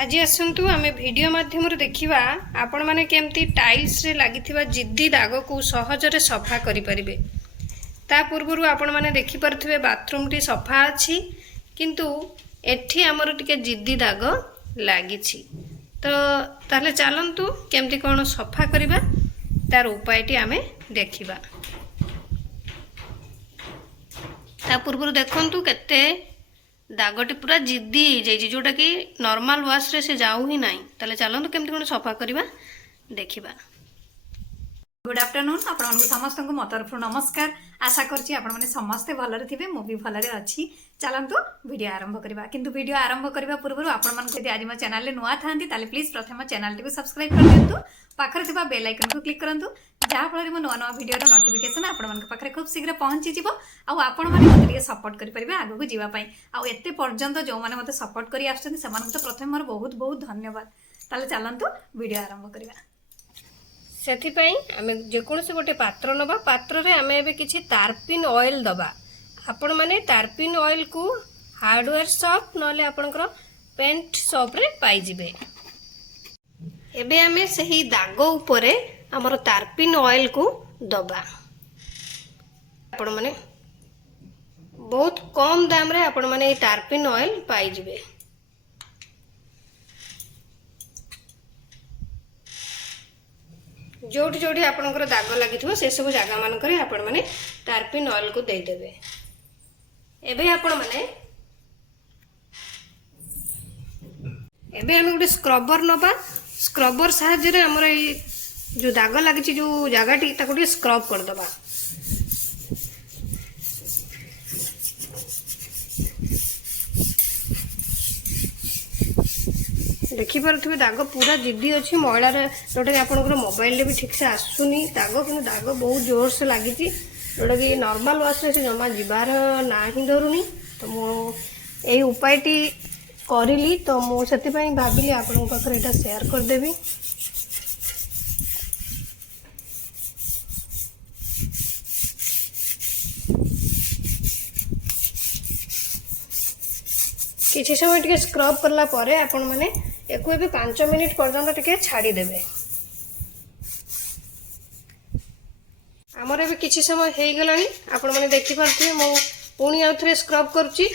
आज आसतु आम वीडियो माध्यम देखा आपण मैंने केमती टाइल्स रे लगी जिद्दी दाग को सहजरे सफा करें। ता पूर्व आपण मैंने देखिपे बाथरूम टी सफा अच्छी किंतु एठी आमर टिके जिद्दी दाग लगी। तो ताले चलतु केमती कौन सफा करवा तार उपायटी आम देखा। ता पूर्व देखंतु केते दागटी पूरा जिद्दी हो जाए जोटा कि नॉर्मल वाश रे से जाऊ ही नहीं। ताले चलतु केमती कौन सफा करवा देखा। गुड आफ्टरनून आपण समस्त को मो तरफ नमस्कार। आशा करछि आपण माने समस्ते भलरे थिबे मु भी भलरे अछि। चलंतु वीडियो आरंभ करबा किंतु वीडियो आरंभ करबा पूर्व आपण मन यदि आज मो चैनल ले नुआ थांती ताले प्लीज प्रथम चैनल टी को सब्सक्राइब कर दियंतु। पाखरे थिबा बेल आइकन को क्लिक करंतु जहा फल रे मो नुआ नुआ वीडियो रो नोटिफिकेशन आपण मन पाखरे खूब शीघ्र पहुंची जिवो। आ आपण माने मते टिके सपोर्ट करि परिबे आगु को जीवा पई। आ एते पर्यंत जो माने मते सपोर्ट करि आछथि समान तो प्रथम मोर बहुत बहुत धन्यवाद। ताले चलंतु वीडियो आरंभ करबा। सेथिपाई आमे जेकोसी गोटे पात्र नबा पात्र रे आमे एबे किछि तारपिन ऑयल दबा। आपण माने तारपिन ऑयल को हार्डवेयर शॉप नले आपनकर पेंट शॉप रे पाई जिबे। एबे आमे सही दाग ऊपरे हमर तारपिन ऑयल को दबा। आपण माने बहुत कम दाम रे आपण माने तारपिन ऑयल पाई जिबे। जोटी जोटी आपनकर दाग लगी से सब जगह मानक आपण माने तारपिन ऑयल को दे देबे। एबे आपण माने एबे हम गोटे स्क्रबर नबा। स्क्रबर साहाय्य रे हमर ए जो दाग लगी जो जगहटी ताको टे स्क्रब कर दबा। देखिपे दाग पूरा जिद्दी अच्छी मैलार जोटा कि आपंकर मोबाइल भी ठीक से आसुनी दाग कि दाग बहुत जोर से लगी जोटा कि नॉर्मल वाश से जमा जीवार ना ही धरुनी। तो मुझे उपायटी करी तो मुझे भाविली आपण पाखे यहाँ शेयर करदेवी। किसी समय टिके स्क्रब करला परे आपण माने एको भी 5 मिनिट पर्यंत टिके छाड़ी देबे। हमर भी किसी समय हे गलानी आपण माने देखि पारथिए मो पुणी आउ थरे स्क्रब करछि।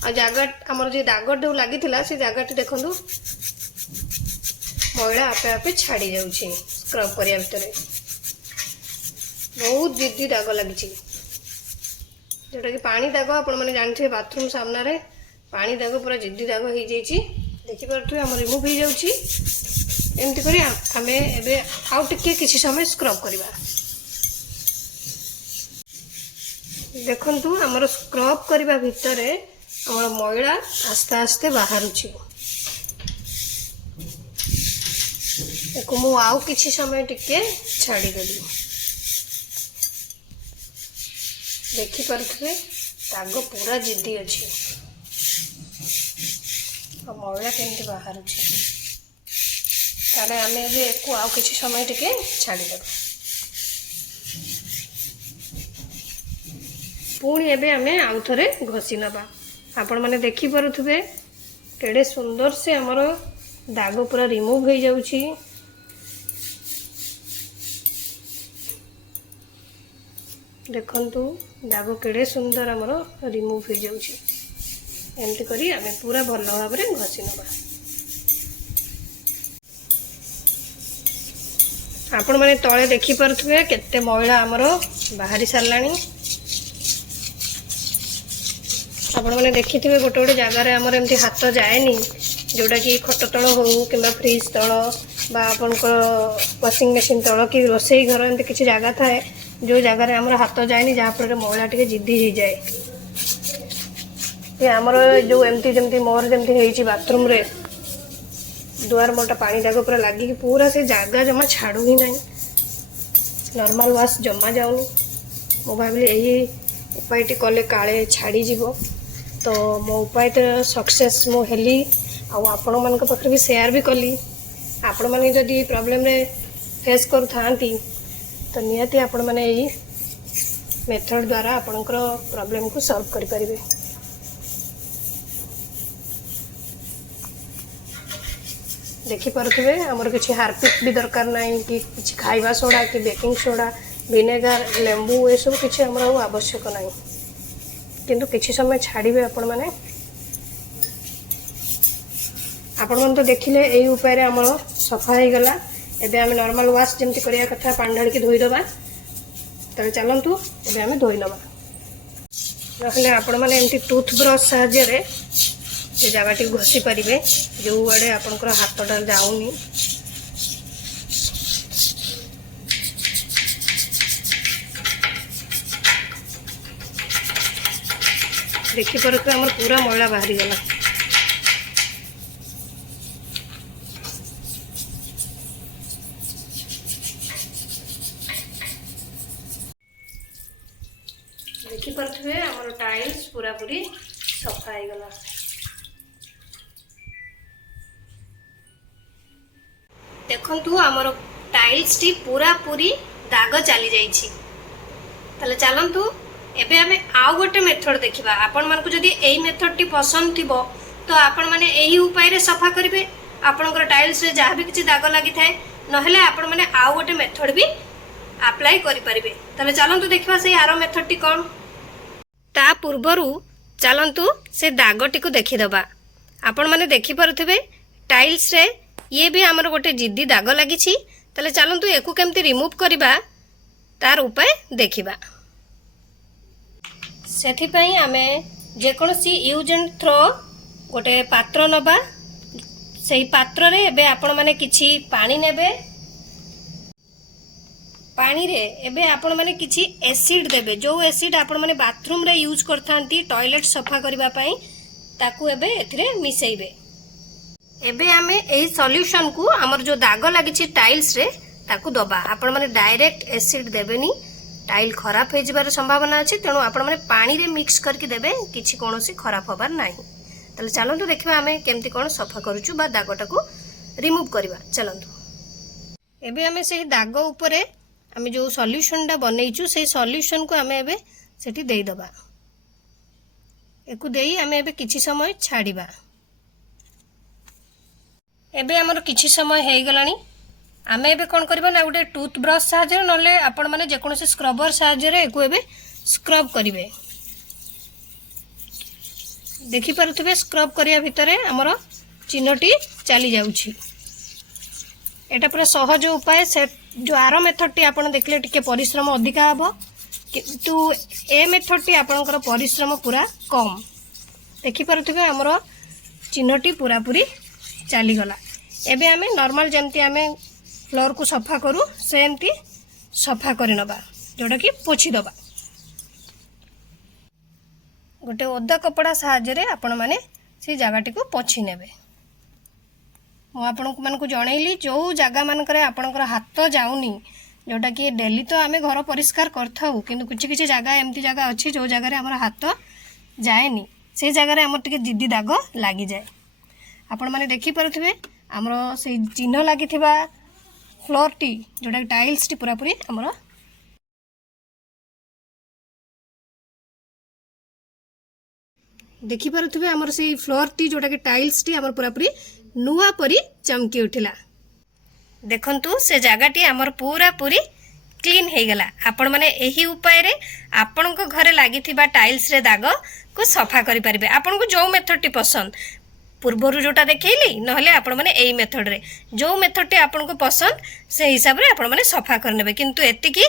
आ जागा हमर जे दाग दउ लागिथिला से जागाटी देखंतु मैला आपे आपे छाड़ी जाउछि। स्क्रब करिया भितरे बहुत जिद्दी दाग लागिछि जोटा कि पानी दाग आपण माने जानथिए बाथरूम सामना रे पानी दाग पूरा जिद्दी दाग हो जाइए। देखिपे आम रिमूव हो जाऊँगी। एमती करी आमे एबे आउ टिके किसी समय स्क्रब करवा। देखंतु हमर स्क्रब करवा भितर हमर मैला आस्ते आस्ते बाहरुछि। एको मु आउ किसी समय टिके छाड़ी देबी। देखिपे दाग पूरा जिद्दी अच्छी मैला केमती बाहर आम को आउ किसी समय टिके छाड़ीदे। पुणी एबे आमे आउ थरे घसी नबा। आपण माने देखि परुथबे केडे सुंदर से हमर दाग पूरा रिमूव हो जाउछि। देखंतु दाग केडे सुंदर हमर रिमूव हो जाउछि। एमती करी आमे पूरा भल भाव में घसी नबा। आपण माने तळे देखि परथुवे केते मैला हमर बाहरी सारलानी। आपण माने देखिथिबे गोटे गोटे जगार हमर एमती हाथ जाएनी जोटा कि खट तळ हो किंबा फ्रिज तळ बा आपनकर वाशिंग मशीन तळ कि रोसई घर एमती किछि जगह थाए जो जगार हमर हाथ जाएनी जहा फल मैला टिके जिद्दी हो जाए। ये आमर जो एमती जमती मोर जमती है बाथरूम रे दुआर मोटा पानी दाग पूरा लगी पूरा से जगह जमा छाड़ू ही नहीं। नॉर्मल वाश जमा जाऊनी। मो भाविली यही उपायटी कले काले छाड़ी जीव। तो मो उपाय तो सक्सेस मो हेली आपण मान पाखे भी शेयर भी कली। आपण मैंने जदि प्रॉब्लम रे फेस कर थांती तो निहाती आपण मैंने यही मेथड द्वारा आपणकर प्रॉब्लम को सॉल्व करि परिबे। ଦେଖିପାରୁଥିବେ ଆମର କିଛି ହାର୍ପିକ୍ ବି ଦରକାର ନାହିଁ କି କିଛି ଖାଇବା ସୋଡ଼ା କି ବେକିଂ ସୋଡ଼ା ଭିନେଗାର ଲେମ୍ବୁ ଏସବୁ କିଛି ଆମର ଆଉ ଆବଶ୍ୟକ ନାହିଁ। କିନ୍ତୁ କିଛି ସମୟ ଛାଡ଼ିବେ ଆପଣମାନେ ତ ଦେଖିଲେ ଏଇ ଉପାୟରେ ଆମର ସଫା ହେଇଗଲା। ଏବେ ଆମେ ନର୍ମାଲ ୱାଶ୍ ଯେମିତି କରିବା କଥା ପାଣି ଢାଳିକି ଧୋଇଦେବା। ତାହେଲେ ଚାଲନ୍ତୁ ଏବେ ଆମେ ଧୋଇ ନେବା। ନହେଲେ ଆପଣମାନେ ଏମିତି ଟୁଥ୍ ବ୍ରଶ୍ ସାହାଯ୍ୟରେ ସେ ଜାଗାଟିକୁ ଘଷି ପାରିବେ ଯେଉଁ ଆଡ଼େ ଆପଣଙ୍କର ହାତଟା ଯାଉନି। ଦେଖିପାରୁଥିବେ ଆମର ପୁରା ମଇଳା ବାହାରିଗଲା। ଦେଖିପାରୁଥିବେ ଆମର ଟାଇଲ୍ସ ପୁରାପୁରି ସଫା ହେଇଗଲା। ଦେଖନ୍ତୁ ଆମର ଟାଇଲ୍ସଟି ପୁରାପୁରି ଦାଗ ଚାଲି ଯାଇଛି। ତାହେଲେ ଚାଲନ୍ତୁ ଏବେ ଆମେ ଆଉ ଗୋଟେ ମେଥଡ଼ ଦେଖିବା। ଆପଣମାନଙ୍କୁ ଯଦି ଏଇ ମେଥଡ଼ଟି ପସନ୍ଦ ଥିବ ତ ଆପଣମାନେ ଏହି ଉପାୟରେ ସଫା କରିବେ ଆପଣଙ୍କର ଟାଇଲ୍ସରେ ଯାହା ବି କିଛି ଦାଗ ଲାଗିଥାଏ। ନହେଲେ ଆପଣମାନେ ଆଉ ଗୋଟେ ମେଥଡ଼ ବି ଆପ୍ଲାଏ କରିପାରିବେ। ତାହେଲେ ଚାଲନ୍ତୁ ଦେଖିବା ସେଇ ଆର ମେଥଡ଼ଟି କ'ଣ। ତା ପୂର୍ବରୁ ଚାଲନ୍ତୁ ସେ ଦାଗଟିକୁ ଦେଖିଦେବା। ଆପଣମାନେ ଦେଖିପାରୁଥିବେ ଟାଇଲ୍ସରେ ଇଏ ବି ଆମର ଗୋଟେ ଜିଦ୍ଦି ଦାଗ ଲାଗିଛି। ତାହେଲେ ଚାଲନ୍ତୁ ୟାକୁ କେମିତି ରିମୁଭ୍ କରିବା ତାର ଉପାୟ ଦେଖିବା। ସେଥିପାଇଁ ଆମେ ଯେକୌଣସି ୟୁଜ୍ ଆଣ୍ଡ ଥ୍ରୋ ଗୋଟେ ପାତ୍ର ନେବା। ସେହି ପାତ୍ରରେ ଏବେ ଆପଣମାନେ କିଛି ପାଣି ନେବେ। ପାଣିରେ ଏବେ ଆପଣମାନେ କିଛି ଏସିଡ୍ ଦେବେ। ଯେଉଁ ଏସିଡ୍ ଆପଣମାନେ ବାଥରୁମ୍ରେ ୟୁଜ୍ କରିଥାନ୍ତି ଟଏଲେଟ୍ ସଫା କରିବା ପାଇଁ ତାକୁ ଏବେ ଏଥିରେ ମିଶାଇବେ। ଏବେ ଆମେ ଏହି ସଲ୍ୟୁସନକୁ ଆମର ଯେଉଁ ଦାଗ ଲାଗିଛି ଟାଇଲ୍ସରେ ତାକୁ ଦେବା। ଆପଣମାନେ ଡାଇରେକ୍ଟ ଏସିଡ୍ ଦେବେନି, ଟାଇଲ୍ ଖରାପ ହୋଇଯିବାର ସମ୍ଭାବନା ଅଛି। ତେଣୁ ଆପଣମାନେ ପାଣିରେ ମିକ୍ସ କରିକି ଦେବେ, କିଛି କୌଣସି ଖରାପ ହେବାର ନାହିଁ। ତାହେଲେ ଚାଲନ୍ତୁ ଦେଖିବା ଆମେ କେମିତି କ'ଣ ସଫା କରୁଛୁ ବା ଦାଗଟାକୁ ରିମୁଭ୍ କରିବା। ଚାଲନ୍ତୁ ଏବେ ଆମେ ସେହି ଦାଗ ଉପରେ ଆମେ ଯେଉଁ ସଲ୍ୟୁସନଟା ବନେଇଛୁ ସେଇ ସଲ୍ୟୁସନକୁ ଆମେ ଏବେ ସେଠି ଦେଇଦେବା। ୟାକୁ ଦେଇ ଆମେ ଏବେ କିଛି ସମୟ ଛାଡ଼ିବା। ଏବେ ଆମର କିଛି ସମୟ ହେଇଗଲାଣି। ଆମେ ଏବେ କ'ଣ କରିବା ନା ଗୋଟେ ଟୁଥ୍ ବ୍ରଶ୍ ସାହାଯ୍ୟରେ ନହେଲେ ଆପଣମାନେ ଯେକୌଣସି ସ୍କ୍ରବର ସାହାଯ୍ୟରେ ୟାକୁ ଏବେ ସ୍କ୍ରବ୍ କରିବେ। ଦେଖିପାରୁଥିବେ ସ୍କ୍ରବ୍ କରିବା ଭିତରେ ଆମର ଚିହ୍ନଟି ଚାଲି ଯାଉଛି। এটা পুরা সহজ উপায়। সে যে আর মেথডটি আপনার দেখলে টিকে পরিশ্রম অধিকা হব, কিন্তু এ মেথডটি আপনার পরিশ্রম পুরা কম। দেখিপারে আমার চিহ্নটি পুরাপুরি চালিগলা। এবে আমি নর্মাল যেমতি আমি ফ্লোর কু সফা করু সেমতি সফা করে নেবা, जोटा कि पोछि दबा। गोटे ओदा कपड़ा साहाय्य आपण मैंने से जगटी को पोछि नेबे। मु आपण मानक जनइली जो जगह मानक आपणकर हाथ जाऊनी, जोटा कि डेली तो आम घर परिष्कार करथाऊ, किंतु किछि किछि जगह एमती जगह अच्छी जो जगह आम हाथ जाएनी से जगह आम टिके जिद्दी दाग लगी जाए। आपण मैंने देखि पारुथिबे आमर से चिन्ह लगी फ्लोर टी जोटा कि टाइल्स टी पूरापूरी आमर देखि पारुथिबे आमर से फ्लोर टी जोटा कि टाइल्स टी आमर पूरापूरी नुआ परी चमकी उठिला। देखंतु से जगहटी आमर पूरापूरी क्लीन हो गला। आपण माने एही उपाय रे आपण को घरे लागिथिबा टाइल्स रे दाग को सफा करि परिबे। आपण को जो मेथड टी पसंद पूर्वरु जोटा देखैली नहले आपण माने एही मेथड रे जो मेथड टी आपण को पसंद से हिसाब रे आपण माने सफा कर नेबे। किंतु एति की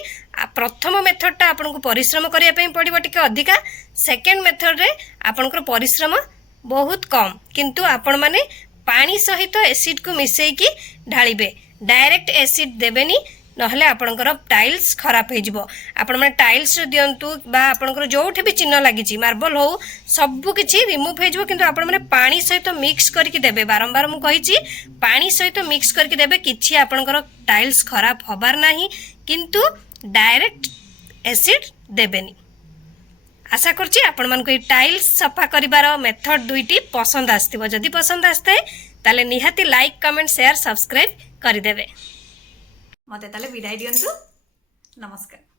प्रथम मेथड टा आपण को परिश्रम करिया पई पड़िबो टिके अधिका, सेकंड मेथड रे आपण को परिश्रम बहुत कम, किंतु आपण माने पानी सहित एसिड को मिसेकी ढालिबे। डायरेक्ट एसिड देबेनी नहले आपणकर टाइल्स खराब हो जिवो। आपण माने टाइल्स दियंतु बा आपणकर जोठी भी चिन्ह लागिची मार्बल हो सब किछि रिमूव हो जिवो, किंतु आपण माने पानी सहित मिक्स करके देबे। बारंबार मु कहिची पानी सहित मिक्स करके देबे, किछि आपणकर टाइल्स खराब होबार नाही, किंतु डायरेक्ट एसिड देबेनी। आशा करछि आपण मानको टाइल्स सफा करिवार मेथड दुईटी पसंद आस्थिबो। जदि पसंद आस्ते ताले निहाती लाइक कमेंट शेयर सब्सक्राइब करिदेबे। मते ताले विदाय दियंतु। नमस्कार।